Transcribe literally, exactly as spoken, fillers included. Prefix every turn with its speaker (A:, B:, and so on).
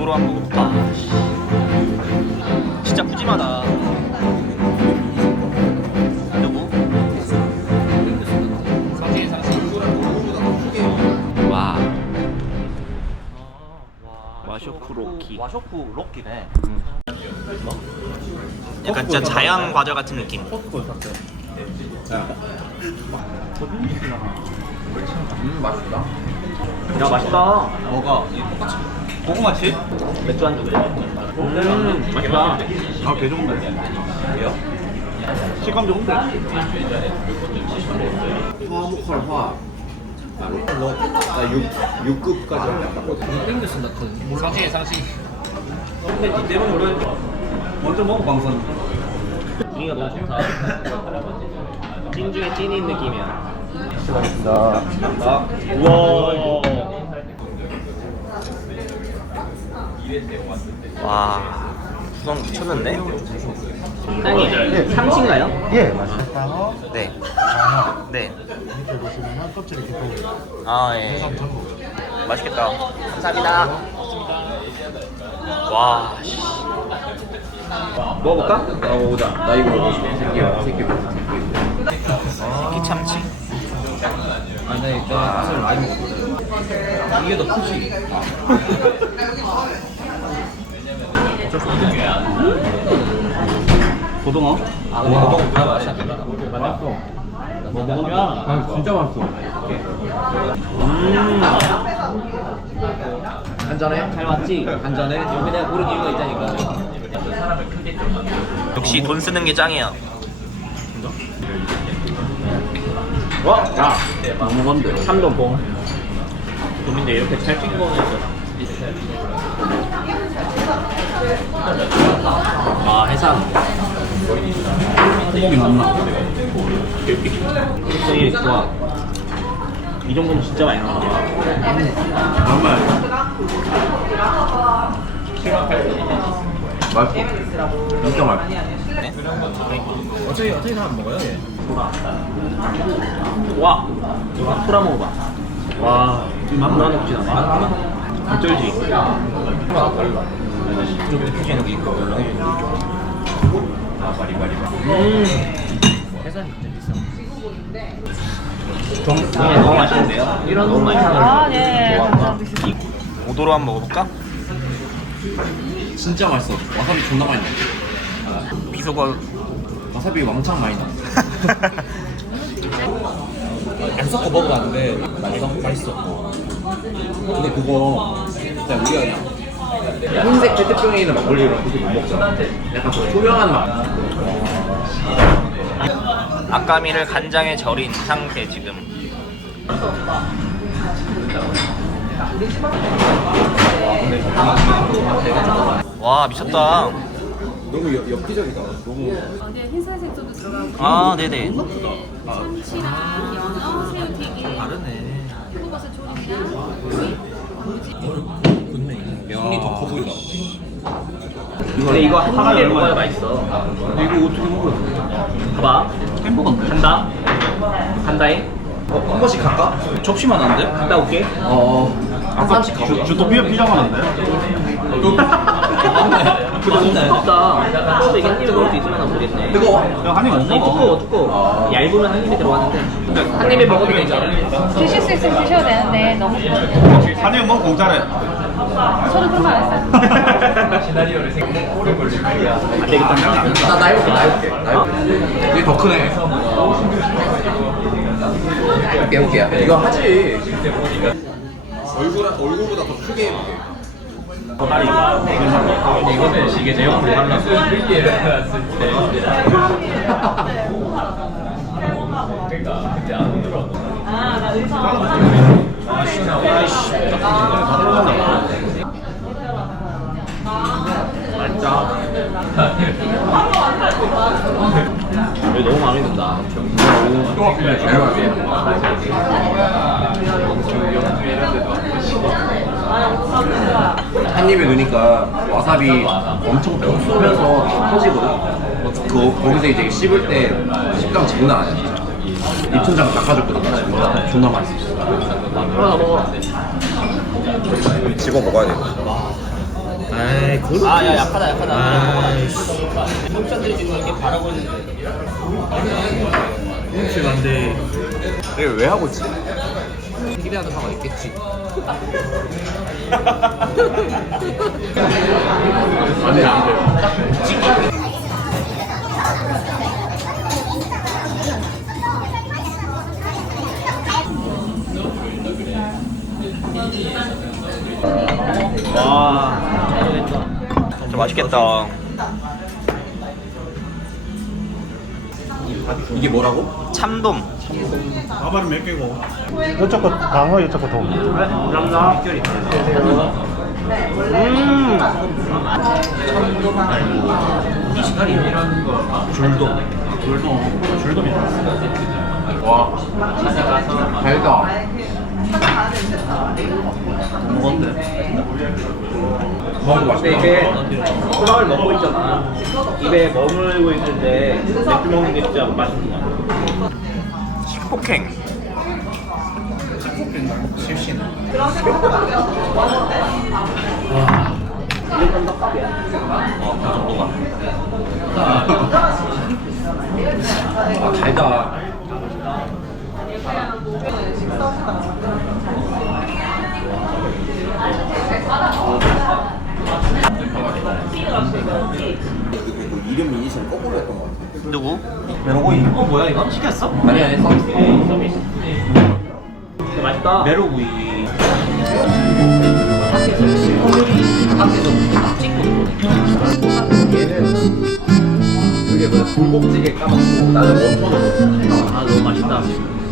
A: 오도로 한번 먹어볼까? 진짜 푸짐하다. 누구? 와. 와쇼프 로키.
B: 와쇼프 로키네.
A: 음. 약간 진짜 자연 과자 같은 느낌.
B: 음 맛있다.
A: 야 맛있다.
B: 뭐가? 이 똑같이 고구마치?
A: 맥주 한주 그래. 음 맛있다.
B: 아 개좋은데. 왜요? 식감 좋은데. 화목할 화. 나 육 육급까지 왔다. 땡겼어 나 그. 상식이 상식. 근데 니 때문에 그래. 먼저 먹어 방송.
A: 분위기가 너무 좋다. 찐 중에 찐인 느낌이야.
B: 수고하셨습니다.
A: 아, 우와. 와, 구성 미쳤는데? 사장님, 삼신가요?
B: 예 맞습니다.
A: 네. 네.
B: 이렇게 보시면 껍질이 이렇게
A: 아, 예.
B: 해삼 전부.
A: 맛있겠다. 감사합니다. 와, 씨. 먹어볼까?
B: 아 먹어보자. 나 이거 먹고 싶어. 새끼야 새끼 먹어 새끼.
A: 새끼 참치.
B: 아니 나 일단 맛을 많이 먹거든. 이게 더 크지. 고등어? 아 근데 고등어 다 맛이 안 달라. 맛있어. 뭐 먹으면 아 진짜 맛있어.
A: 음.
B: 한잔해? 잘 맞지? 한잔해? 여기 내가 고른 이유가 있다니까.
A: 역시 돈 쓰는 게 짱이야.
B: 와! 야! 안 먹었는데.
A: 삼돈봉. 돈인데 이렇게 잘 찍은 거는
B: 아 해삼. 호목이 맞나?
A: 되게 좋아. 이 정도면 진짜 많이 나온 거야.
B: 정말. 맛있어. 진짜 맛있어.
A: 네?
B: 어차피 어차피 다 안 먹어요 얘.
A: 와, 이거 풀어 먹어봐. 와, 맘 넣어놓지 않아. 어쩔지.
B: 좀 표시해놓은 게 있고 아 바리바리.
A: 음,
B: 해산이 진짜 비싸.
A: 정, 이게 너무 맛있는데요? 이런 너무 맛있어.
C: 아, 예.
A: 이 오도로 한번 먹어볼까?
B: 진짜 맛있어. 와사비 존나 많이 나.
A: 비속어.
B: 와사비 왕창 많이 나. 안 섞어 먹어봤는데 맛있어? 맛있어. 근데 그거 진짜 우리가 그냥 흰색 페트병에 있는 막걸리랑 그렇게 못 먹잖아. 약간 좀 투명한 맛.
A: 아까미를 간장에 절인 상태 지금. 와 미쳤다.
B: 너무 엽, 엽기적이다. 너무.
C: 어, 네, 흰색 색소도 들어가고.
A: 아 네네.
C: 네, 참치랑 연어, 새우튀김,
B: 다르네.
C: 표고버섯 조림이랑 구이, 단무지.
B: 좋네. 손이 더 커 보인다.
A: 근데 이거 한 입에 먹어야 맛있어.
B: 근데 이거 어떻게 먹어요?
A: 봐봐.
B: 햄버거인데?
A: 간다. 간다잉.
B: 어, 한 번씩 갈까? 접시만 안 돼?
A: 갔다 올게.
B: 어. 한 번씩 가보자.
D: 주토피아 피자만 한데?
A: 그거 너무 두껍다. 또 이게 한 입에 먹을 수 있으면 모르겠네.
B: 뜨거워?
D: 야, 한 입 못
A: 아니
D: 먹어.
A: 두꺼워 두꺼워. 얇으면 한 입에 들어가는데 한 입에 먹어도 괜찮아.
C: 드실 수 있으면 드셔도 되는데 너무
D: 한 입 먹으면 공짜래.
C: 저도 그런 말 했어요.
B: 시나리오를 생각해 오래 걸릴 거야.
A: 안 되겠다.
B: 나, 나 해볼게, 나 해볼게. 나 해볼게. 이게 더 크네. 해볼게, 해볼게. 이거 하지. 얼굴, 얼굴보다 더 크게 해볼게. 이거는 이게 제형을 달랐어. 그러니까 그때 안 들어.
C: 아나 의사.
B: 아, 신나. 아이씨.
A: 맛있다. 여기 너무 마음에 든다.
B: 한 입에 넣으니까 와사비 엄청 톡 쏘면서 탁 터지거든. 그 거기서 이제 씹을 때 식감 장난 아니야 진짜. 입천장 닦아줬거든 나 지금. 존나 맛있어.
A: 하나 먹어.
B: 집어 먹어야 돼. 아이 그렇게
A: 아, 야, 약하다, 약하다.
B: 아이씨
A: 옵션들이 지금 이렇게 바라고 있는데.
B: 훔치면 안돼
D: 이게 왜 하고 있지?
B: 기대하는 바가 있겠지 안돼 안돼
A: 와, 잘했다.
D: 진짜 맛있겠다.
B: 이게 뭐라고?
D: 참돔.
E: 밥알은 몇 개고? 이쪽 거 방어, 이쪽 거 돔.
A: 감사합니다. 음.
B: 이 시간이 줄돔
A: 줄돔. 줄돔이야.
B: 와 달다
A: 먹었는데.
B: 먹어도 맛있다
A: 근데 이게 호박을 먹고 있잖아. 입에 머물고 있을 때 맥주 먹는 게 진짜 맛있는 거 같아.
D: 식폭행.
B: 실신
A: 이런 떡밥이야.
B: 어, 그 정도가 아 달다 이름 이니셜 거꾸로 했던 것 같아
D: 누구?
A: 메로구이. 어 뭐야 이거? 시켰어?
B: 아니 아니 서비스 서비스
A: 근데 맛있다.
B: 메로구이 얘는 그게 뭐야 불고기찌개 까먹고 나는 원포도
A: 아 너무 맛있다.